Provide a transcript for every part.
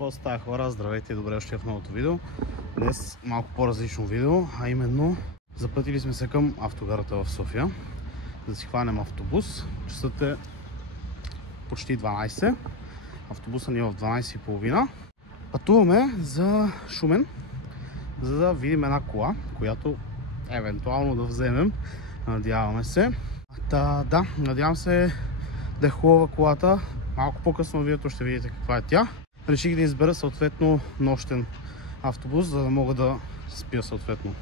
Какво става, хора? Здравейте и добре дошли в новото видео. Днес малко по-различно видео, а именно запътили сме се към автогарата в София, да си хванем автобус. Часът е почти 12. Автобусът ни е в 12:30. Пътуваме за Шумен, за да видим една кола, която евентуално да вземем. Надяваме се. Да, надявам се да е хубава колата. Малко по-късно в видеото ще видите каква е тя. Реших да избера съответно нощен автобус, за да мога да спя съответно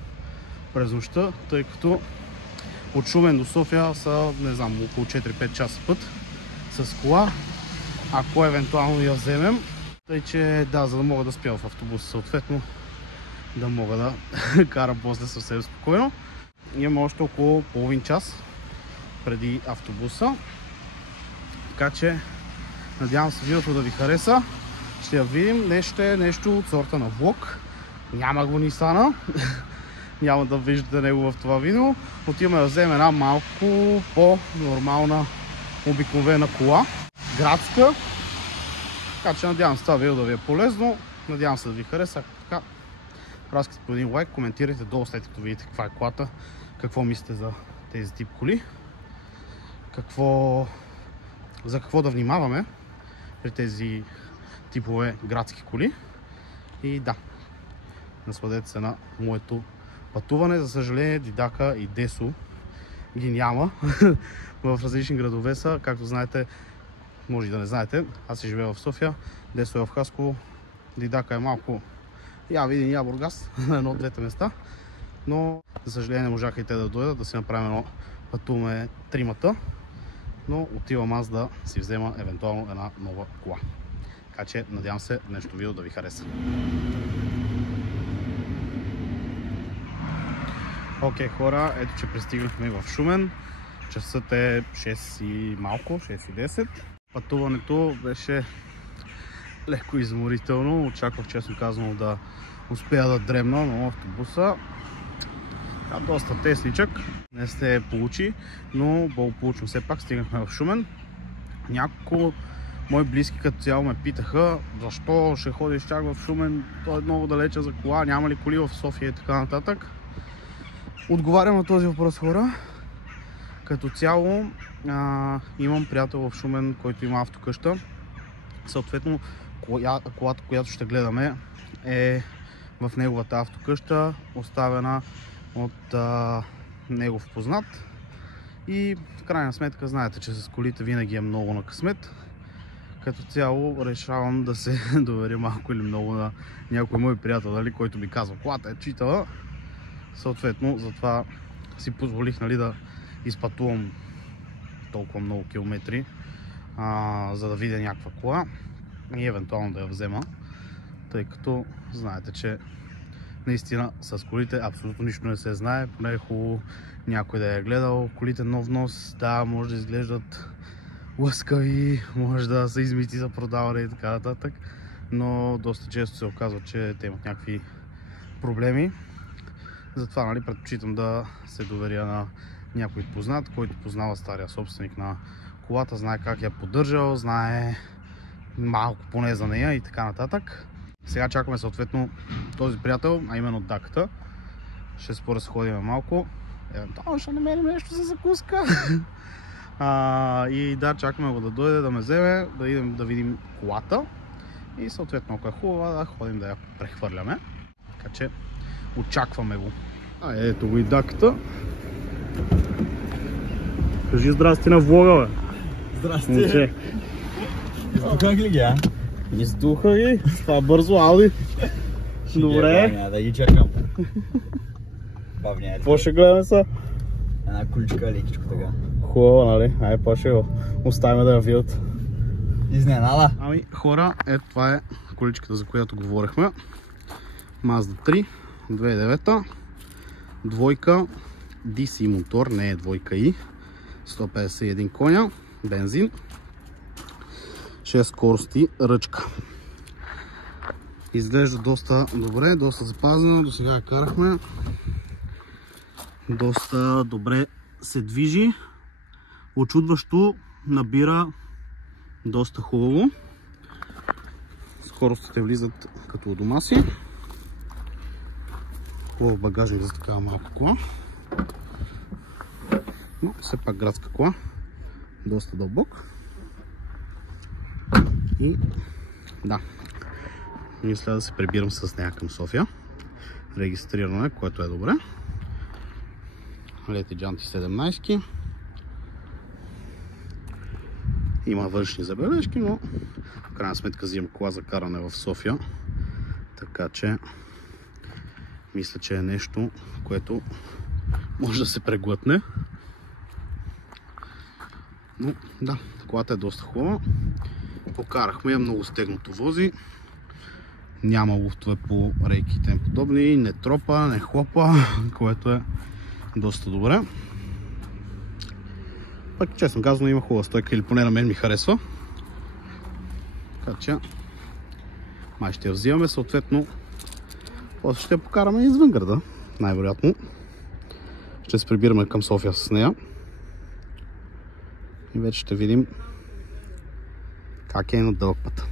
през нощта, тъй като от Шумен до София са, не знам, около 4-5 часа път с кола, ако евентуално я вземем. Тъй че да, за да мога да спя в автобус съответно, да мога да карам после съвсем спокойно. Имаме още около половин час преди автобуса, така че надявам се видеото да ви хареса. Ще я видим. Днес ще е нещо от сорта на влог. Няма го Нисана. Няма да виждате него в това видео. Отиваме да вземем една малко по-нормална, обикновена кола. Градска. Така че надявам се това видео да ви е полезно. Надявам се да ви хареса. Ако така, праскате по един лайк, коментирайте долу след като видите каква е колата. Какво мислите за тези тип коли. За какво да внимаваме при тези типове градски коли. И да, насладете се на моето пътуване. За съжаление Дидака и Десо ги няма. В различни градове са, както знаете, може и да не знаете, аз си живея в София, Десо е в Хасково, Дидака е малко я Видин, я Бургас, на едно от двете места, но за съжаление не можаха и те да дойдат, да си направим едно пътуване тримата, но отивам аз да си взема евентуално една нова кола. Така че надявам се днешното видео да ви хареса. Окей, хора, ето че пристигнахме в Шумен. Часът е 6 и малко, 6:10. Пътуването беше леко изморително. Очаквах, честно казано, да успея да дремна, но автобуса доста тесничък. Не се получи, но благополучно все пак стигнахме в Шумен. Няколко мои близки като цяло ме питаха защо ще ходиш чак в Шумен, то е много далече за кола, няма ли коли в София и така нататък. Отговарям на този въпрос, хора. Като цяло имам приятел в Шумен, който има автокъща. Съответно колата, която ще гледаме, е в неговата автокъща, оставена от негов познат. И в крайна сметка знаете, че с колите винаги е много на късмет. Като цяло решавам да се доверя малко или много на някой мой приятел, дали, който ми казва колата е читала. Съответно затова си позволих, нали, да изпътувам толкова много километри, за да видя някаква кола и евентуално да я взема, тъй като знаете, че наистина с колите абсолютно нищо не се знае. Поне е хубаво някой да я е гледал. Колите нов внос, да, може да изглеждат лъскави, може да са измити за продаване и така нататък, но доста често се оказва, че те имат някакви проблеми. Затова, нали, предпочитам да се доверя на някой познат, който познава стария собственик на колата, знае как я поддържал, знае малко поне за нея и така нататък. Сега чакаме съответно този приятел, а именно Даката. Ще според се ходим малко. Евентуално ще намерим нещо за закуска. И да, чакаме го да дойде, да ме вземе, да идем да видим колата. И съответно, ако е хубава, да ходим да я прехвърляме. Така че очакваме го. Ето го и Даката. Кажи здрасти на влога, бе. Здрасти. Издухах ли ги, а? Издуха ги. Това бързо, Ауди. Добре. Няма да ги чакам. Бавняйте. Какво ще гледаме са? Една количка, лекичко така. Хубаво, нали? Айде, по-ще го оставим да я видят. Изненада. Ами, хора, ето това е количката, за която говорихме. Mazda 3, 2009, двойка, DC мотор, не е двойка и 151 коня, бензин, 6 скорости, ръчка. Изглежда доста добре, доста запазено, до сега я карахме. Доста добре се движи. Очудващо набира доста хубаво. скоростите влизат като у дома си. Хубав багажник за такава малка кола. Но все пак градска кола. Доста дълбок. И да, мисля да се прибирам с нея към София. Регистрирано е, което е добре. Лети джанти 17. Има външни забележки, но в крайна сметка взимам кола за каране в София. Така че мисля, че е нещо, което може да се преглътне. Но да, колата е доста хубава. Покарахме я, много стегнато вози. Няма луфтове по рейки и тем подобни. Не тропа, не хлопа, което е доста добре. Пък честно казано има хубава стойка, или поне на мен ми харесва. Така че май ще я взимаме, съответно после ще я покараме извън града, най-вероятно. Ще се прибираме към София с нея. И вече ще видим как е на дълъг път.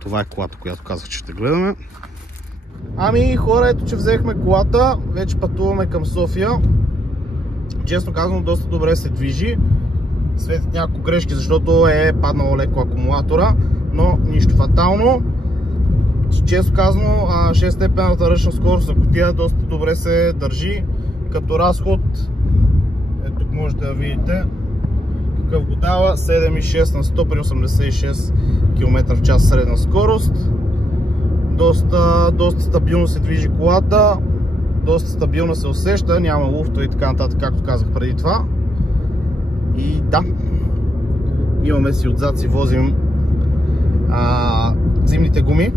Това е колата, която казах, че ще гледаме. Ами хора, ето че взехме колата, вече пътуваме към София. Честно казвам, доста добре се движи. Светят няколко грешки, защото е паднало леко акумулатора, но нищо фатално. Често казано, 6-степенната ръчна скорост на кутия доста добре се държи. Като разход, ето тук можете да видите какъв го дава, 7,6 на 100 при 86 км в час средна скорост. Доста стабилно се движи колата, доста стабилно се усеща, няма луфтове и така нататък, както казах преди това. И да, имаме си отзад, си возим зимните гуми.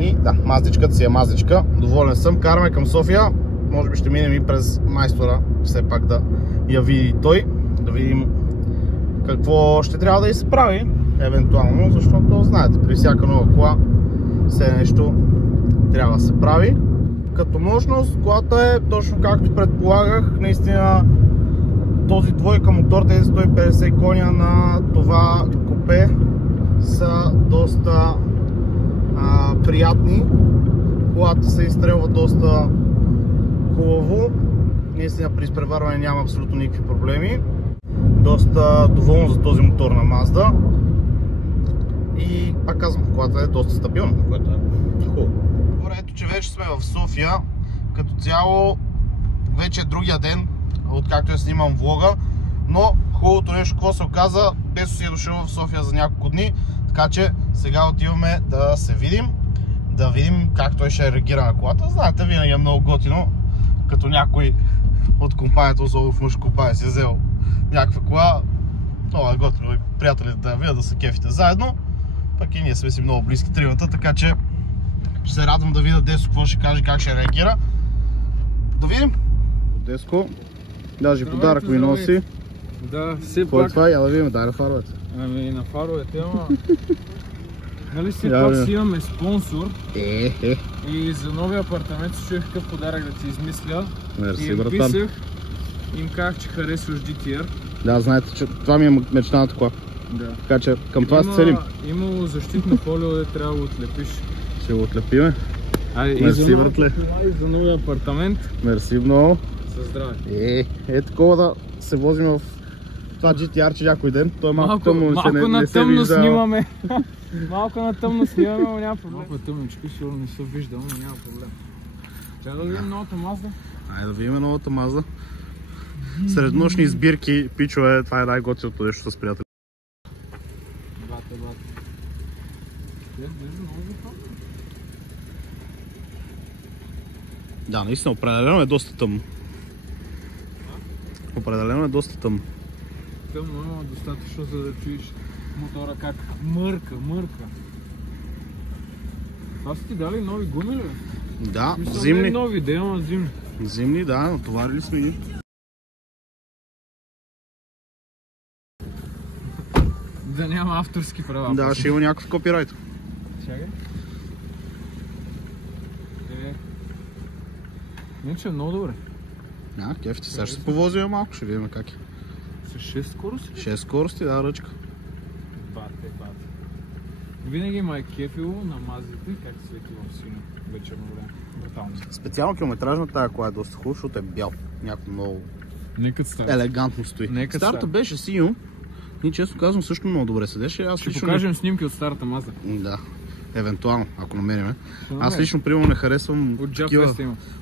И да, маздичката си е маздичка, доволен съм, караме към София. Може би ще минем и през майстора, все пак да я види той, да видим какво ще трябва да изправи, евентуално, защото знаете, при всяка нова кола все нещо трябва да се прави. Като мощност, колата е точно както предполагах, наистина този двойка мотор, тези 150 коня на това купе са доста приятни. Колата се изстрелва доста хубаво. Наистина при изпреварване няма абсолютно никакви проблеми. Доста доволен за този мотор на Mazda. И пак казвам, колата е доста стабилна, което е хубаво. Добре, ето че вече сме в София. Като цяло вече е другия ден, откакто я снимам влога. Но хубавото нещо, какво се оказа, Бесо си е дошъл в София за няколко дни. Така че сега отиваме да се видим. Да видим как той ще реагира на колата. Знаете, винаги е много готино, като някой от компанията, особено в мъжко компания, си взел някаква кола. Много е готино и приятели да я видят, да се кефите заедно. Пък и ние сме си много близки тримата, така че ще се радвам да видя Деско какво ще каже, как ще реагира. Да видим. Деско, даже подарък ми носи. Да, все Какво е пак. това? Я да видим, дай на фаровете. Ами на фаровете, ама... Нали все пак си имаме спонсор. И за новия апартамент си чуех какъв подарък да ти измисля. Мерси, и им братан. писах, им казах, че харесваш GTR. Да, знаете, че това ми е мечтаната кола. Да. Така че към това се целим. Имало защитна фолио, да трябва да отлепиш. Ще го отлепиме. Мерси, братле. И за новия апартамент. Мерси много. Със здраве. Е такова да се возим в това GTR, че някой ден. Той е малко тъмно, малко на не се тъмно вижда. снимаме. Малко на тъмно снимаме, но няма проблем. Малко е тъмничко, сигурно не се виждам, но няма проблем. Трябва да видим новата Mazda? Айде да видим новата Mazda. Среднощни сбирки, пичове, това е най-готиното нещо с приятели. Бате. Да, наистина, определено е доста тъмно. Определено е доста тъмно. Тъмно има достатъчно, за да чуеш мотора как мърка. Това са ти дали нови гуми ли? Да, Мисля, зимни. не нови, да има зимни. Зимни, да, натоварили сме ги. Да няма авторски права. Да, ще има някакъв копирайт. Чакай. Иначе е много добре. Кефите, сега ще се повозим малко, ще видим как е. С 6 скорости? 6 скорости, да, ръчка. Бате. Винаги ме е кефило на мазите, как свети в сино вечерно време. Брутално. Специално километражна тая кола е доста хубава, защото е бял. Някакво много елегантно стои. Старата беше синьо и често казвам също много добре седеше. Ще покажем снимки от старата Мазда. Да, евентуално, ако намериме. Аз лично примерно не харесвам такива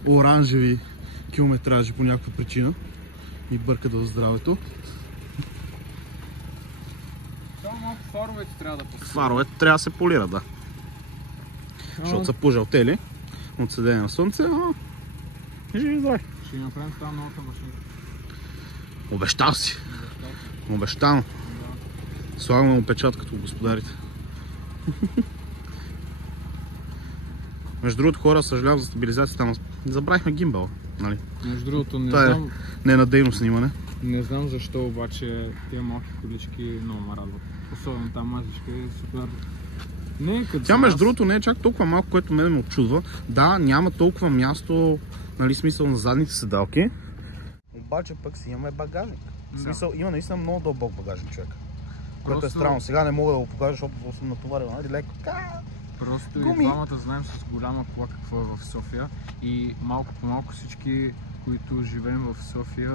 оранжеви километражи по някаква причина. И бърка да здравето. Само малко фаровете трябва да посилят. Фаровете трябва да се полират, да. Защото са пожълтели от седене на слънце, живи здрави. Ще направим това новата машина. Обещал си. Обещано. Слагаме му печат като господарите. Между другото, хора, съжалявам за стабилизацията, ама забравихме гимбала, нали? Между другото, не знам... ненадейно снимане. Не знам защо, обаче тези малки колички много ме радват. Особено тази мазичка е супер. Тя между другото не е чак толкова малко, което мен ме очудва. Да, няма толкова място, нали, смисъл на задните седалки. Обаче пък си имаме багажник. В смисъл, има наистина много дълбок багажник, човек. Което е странно. Сега не мога да го покажа, защото съм натоварил, нали, леко. Просто и двамата знаем с голяма кола какво е в София и малко по малко всички, които живеем в София,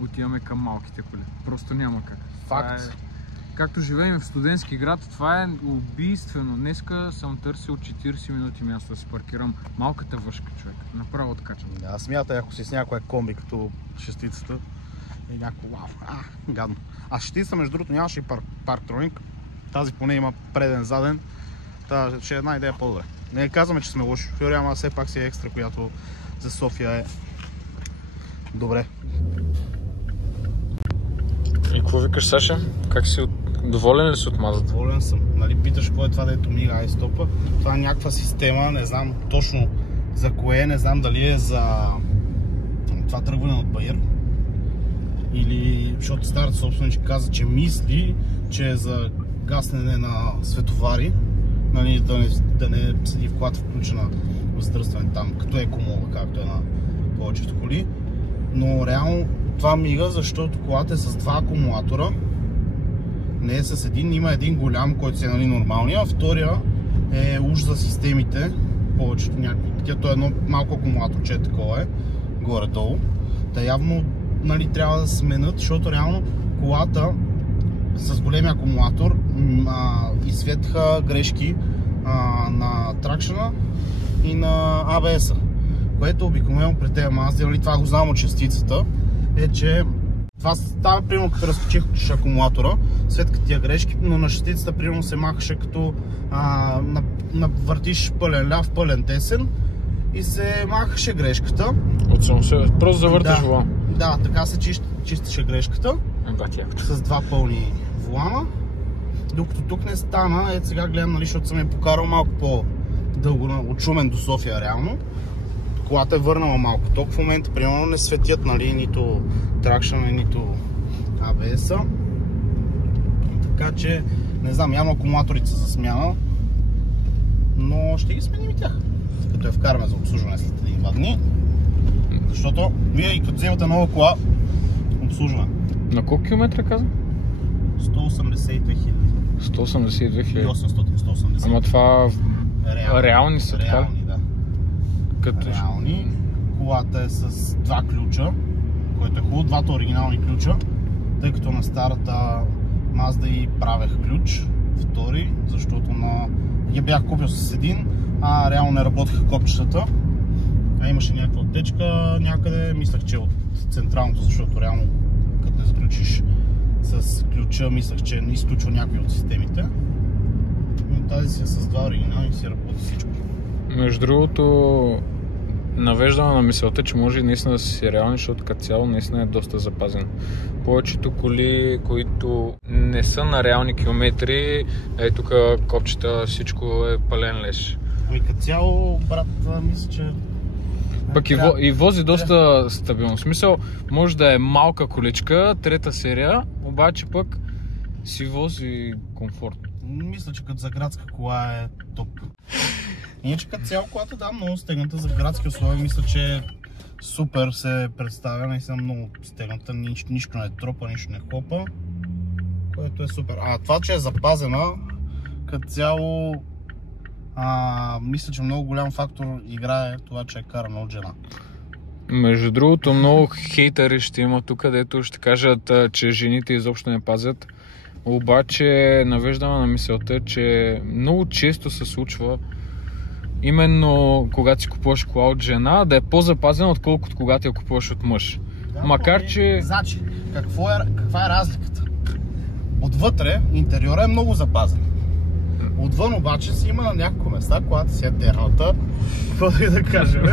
отиваме към малките коли. Просто няма как. Факт. Както живеем в студентски град, това е убийствено. Днеска съм търсил 40 минути място да се паркирам малката въшка, човек. Направо откачам. Да, смятай, ако си с някоя комби като шестицата и някакво гадно. А шестицата, между другото, нямаше и парктроник. Тази поне има преден, заден. Та ще е една идея по-добре. Не казваме, че сме лоши шофьори, ама все пак си е екстра, която за София е добре. И какво викаш, Саша? Как си доволен ли си от Маздата? Доволен съм. Нали, питаш какво е това, дето мига айстопа. Това е някаква система, не знам точно за кое, не знам дали е за това тръгване от Баир. Или, защото старата собственичка каза, че мисли, че е за гаснене на световари. Нали, да не седи в колата включена въздръстване там, като е комола, както е на повечето коли. Но реално това мига, защото колата е с два акумулатора. Не е с един, има един голям, който си е, нали, нормалния, а втория е уж за системите. Повечето някакви. То е едно малко акумулаторче, такова е, горе-долу. Та явно, нали, трябва да се сменят, защото реално колата с големия акумулатор изсветиха грешки на тракшена и на ABS-а. Което обикновено при тези Мазди, нали, това го знам от частицата, е, че това става примерно като разкачих акумулатора, светка тия грешки, но на частицата примерно се махаше като въртиш пълен ляв, пълен десен и се махаше грешката. От само себе, просто завъртиш волан. Да, така се чистеше грешката с два пълни волана. Докато тук не стана, сега гледам, нали, защото съм я покарал малко по-дълго от Шумен до София реално. Колата е върнала малко ток, в момента примерно не светят, нали, нито тракшъна, нито ABS-а. Така че, не знам, явно акумулаторите са за смяна, но ще ги сменим и тях, като я вкараме за обслужване след 1-2 дни. Защото вие и като вземате нова кола, обслужване. На колко километра каза? 182 000. 182 000? 800-180. Ама това реални са, така? Реални, да. Реални. Колата е с два ключа, което е хубаво, двата оригинални ключа, тъй като на старата Mazda и правех ключ, втори, защото я бях купил с един, а реално не работеха копчетата. Имаше някаква оттечка някъде, мислех, че от централното, защото реално като не заключиш с ключа, мислех, че не изключва някои от системите. Но тази си е с два оригинални и си работи всичко. Между другото, навеждаме на мисълта, че може и наистина да си реални, защото като цяло наистина е доста запазен. Повечето коли, които не са на реални километри, тук копчета, всичко е пълен леш. Ами като цяло, брат, мисля, че... Пък и вози доста стабилно. В смисъл, може да е малка количка, трета серия, обаче пък си вози комфортно. Мисля, че като за градска кола е топ. Иначе като цяло колата, да, много стегната за градски условия. Мисля, че супер се представя, наистина много стегната, нищо не тропа, нищо не хлопа, което е супер. А това, че е запазена, като цяло мисля, че много голям фактор играе това, че е карана от жена. Между другото, много хейтъри ще има тук, където ще кажат, че жените изобщо не пазят. Обаче навеждаме на мисълта, че много често се случва именно когато си купуваш кола от жена, да е по-запазена, отколкото когато я купуваш от мъж. Да, макар че... Значи, каква е разликата? Отвътре интериора е много запазен. Отвън обаче си има на няколко места, когато си е дерната, какво да кажем.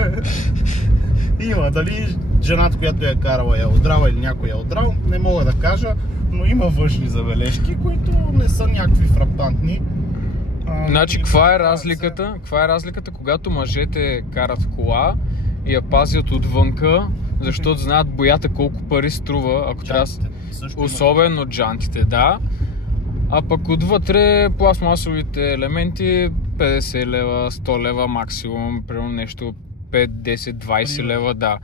Има, дали жената, която я е карала, я отдрала или някой я отдрал, не мога да кажа, но има външни забележки, които не са някакви фрапантни. Значи, каква е разликата? Каква е разликата, когато мъжете карат кола и я пазят отвънка, защото знаят боята колко пари струва, ако трябва, особено джантите, да. А пък отвътре пластмасовите елементи 50 лева, 100 лева максимум, примерно нещо 5, 10, 20 лева, да.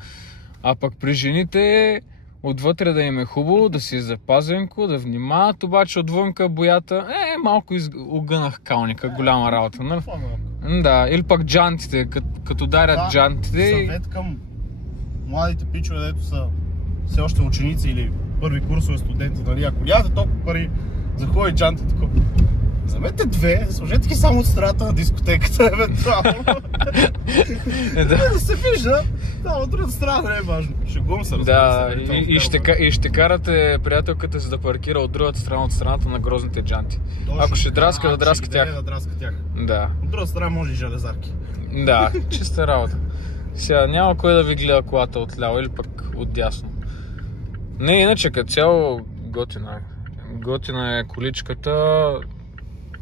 А пък при жените отвътре да им е хубаво, да си е запазенко, да внимават, обаче отвънка боята малко огънах калника, голяма работа, нали? Да, или пък джантите, като дарят джантите. Съвет към младите пичове, дето са все още ученици или първи курсове студенти, нали? Ако нямате толкова пари за хубави джанти, такова, вземете две, сложете ги само от страната на дискотеката, евентуално. Да се вижда, от другата страна не е важно. Шегувам се, да, и ще карате приятелката си да паркира от другата страна, от страната на грозните джанти. Ако ще драска, да драска тях. Да. От другата страна може и железарки. Да, чиста работа. Сега няма кой да ви гледа колата отляво или пък отдясно. Не, иначе като цяло готина е. Готина е количката.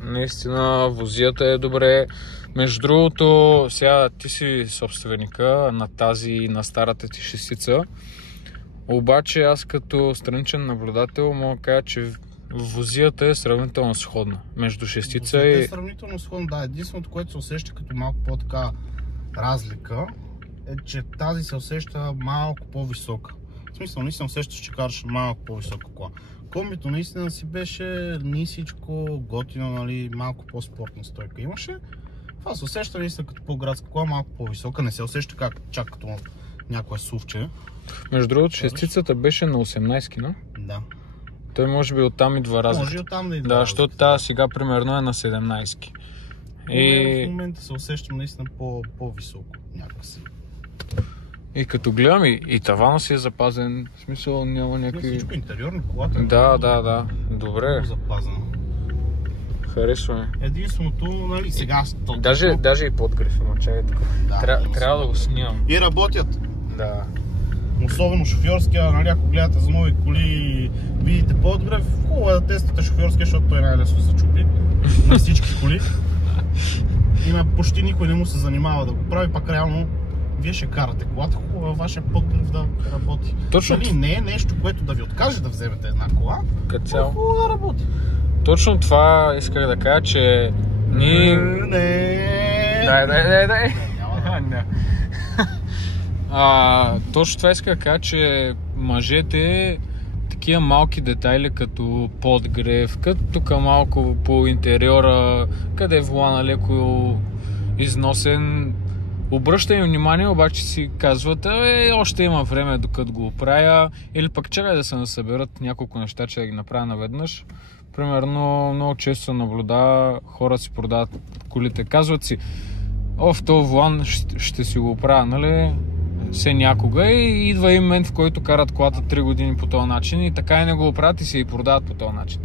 Наистина возията е добре. Между другото, сега ти си собственика на тази, на старата ти шестица. Обаче аз като страничен наблюдател мога да кажа, че возията е сравнително сходна. Между шестица и... е сравнително сходна, да. Единственото, което се усеща като малко по-така разлика, е, че тази се усеща малко по-висока. В смисъл, наистина усещаш, че караш малко по-висока кола. Комбито наистина си беше нисичко, готино, нали, малко по-спортна стойка имаше. Това се усеща наистина като по-градска кола, малко по-висока. Не се усеща чак като някое сувче. Между другото, шестицата беше на 18, но? Да. Той може би оттам идва разлика. Може и оттам да идва. Да, защото тази сега примерно е на 17. И в момента се усещам наистина по-високо някакси. И като гледам и тавана си е запазен, в смисъл няма някакви... Всичко интериорно, колата. Да. Добре. Запазено. Харесваме. Единственото, нали, сега... Даже и подгрев има, чакай така. Да, трябва да го снимам. И работят. Да. Особено шофьорския, нали, ако гледате за нови коли и видите подгрев, хубаво е да тествате шофьорския, защото той най-лесно се чупи на всички коли. Има почти никой не му се занимава да го прави, пак реално вие ще карате колата, хубаво вашия подгрев да работи. Точно. Нали, не е нещо, което да ви откаже да вземете една кола, хубаво да работи. Точно това исках да кажа, че ние... Дай. Точно това исках да кажа, че мъжете такива малки детайли като подгрев, като тук малко по интериора, къде е волана леко износен, обръща им внимание, обаче си казват, още има време докато го оправя, или пък чакай да се насъберат няколко неща, че да ги направя наведнъж. Примерно, много често се наблюдава, хора си продават колите, казват си, в този волан ще си го оправя, нали? Все някога, и идва и момент, в който карат колата 3 години по този начин и така и не го оправят и се и продават по този начин.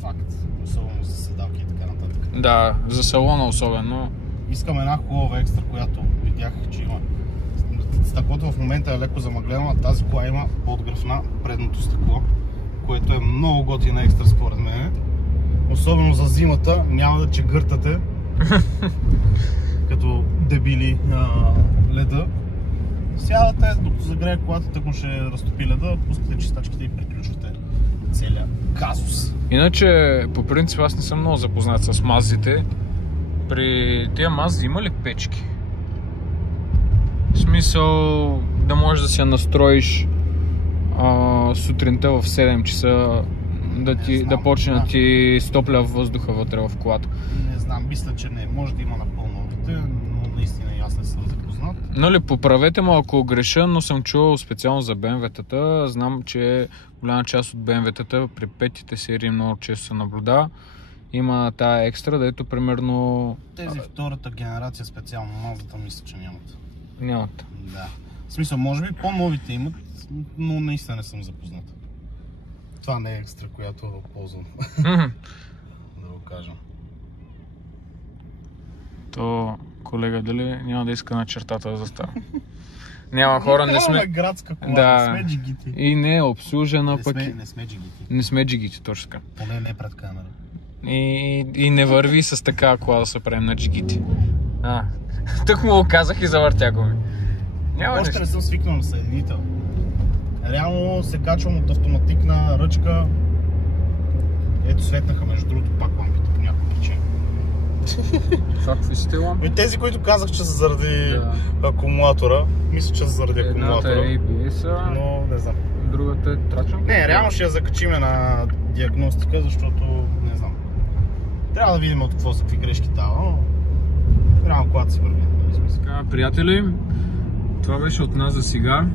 Факт, особено за седалки и така нататък. Да, за салона особено. Искам една хубава екстра, която видях, че има. Стъклото в момента е леко замъглено, а тази кола има подгрев на предното стъкло, което е много готина екстра според мен. Особено за зимата, няма да чегъртате като дебили на леда. Сядате, докато загрее колата, тъкмо ще разтопи леда, пускате чистачките и приключвате целия казус. Иначе, по принцип, аз не съм много запознат с мазите. При тия мази има ли печки? В смисъл да можеш да си я настроиш сутринта в 7 часа да почне да ти стопля въздуха вътре в колата. Не знам, мисля, че не. Може да има напълно новите, но наистина и аз не съм запознат. Нали, поправете му ако греша, но съм чувал специално за BMW-тата. Знам, че голяма част от BMW-тата при петите серии много често се наблюдава. Има тая екстра, дето примерно... Тези втората генерация специално Маздата мисля, че нямат. Нямат. Да. В смисъл, може би по-новите имат, но наистина не съм запознат. Това не е екстра, която ползвам. Да го кажем. То, колега, дали няма да иска на чертата да застава? Няма хора, не сме... градска кола, Да. не сме джигити. И не е обслужена, Не пък... сме джигити. Не сме джигити, точно така. Поне не пред камера. И не върви с такава кола да се правим на джигити. Тък му го казах и завъртя го ми. Няма Още нещо. не съм свикнал на съединител. Реално се качвам от автоматична ръчка. Ето светнаха между другото пак лампите по някаква причина. Какви сте лампи? Тези, които казах, че са заради акумулатора, мисля, че са заради Едната акумулатора. е ABS-а, Но не знам. другата е трачен. Не, реално ще я закачиме на диагностика, защото не знам. Трябва да видим от какво са, какви грешки дава, но реално колата си върви. Така, приятели, това беше от нас за сега.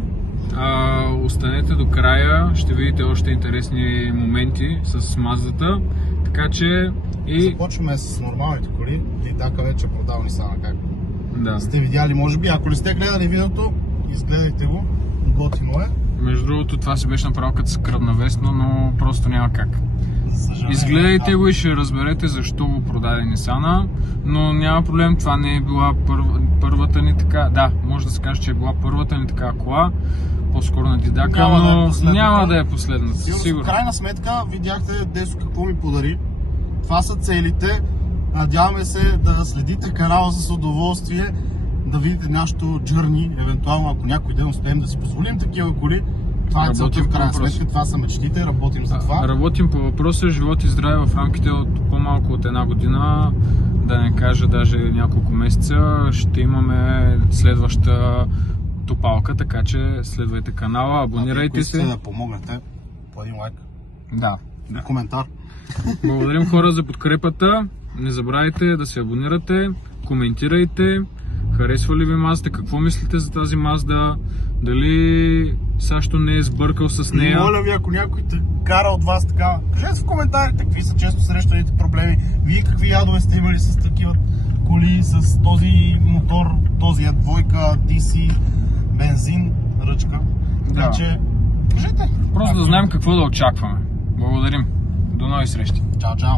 Останете до края, ще видите още интересни моменти с Маздата. Така че и... Започваме с нормалните коли. Дидака вече продава Nissan, как? Да. Сте видяли, може би, ако не сте гледали видеото, изгледайте го. Готино е. Между другото, това си беше направо като скръбнавестно, но просто няма как. За съжаление, Изгледайте го и ще разберете защо го продаде Nissan, но няма проблем, това не е била първата ни така... Да, може да се каже, че е била първата ни така кола, по-скоро на Дидака, но няма да е последната. Сигурно. В крайна сметка видяхте Десо какво ми подари. Това са целите. Надяваме се да следите канала с удоволствие, да видите нашото journey, евентуално ако някой ден успеем да си позволим такива коли. Това е целта в крайна сметка, това са мечтите, работим за това. Работим по въпроса, живот и здраве в рамките от по-малко от една година, да не кажа даже няколко месеца, ще имаме следваща топалка, така че следвайте канала, абонирайте се. Да помогнете по един лайк. Да. Коментар. Благодарим хора за подкрепата, не забравяйте да се абонирате, коментирайте, харесва ли ви Мазда, какво мислите за тази Мазда, дали Сашто не е сбъркал с нея. Моля ви, ако някой те кара от вас така, кажете в коментарите какви са често срещаните проблеми, вие какви ядове сте имали с такива коли, с този мотор, този двойка, DC, бензин, ръчка. Така че, кажете. Просто да знаем какво да очакваме. Благодарим. До нови срещи. Чао, чао.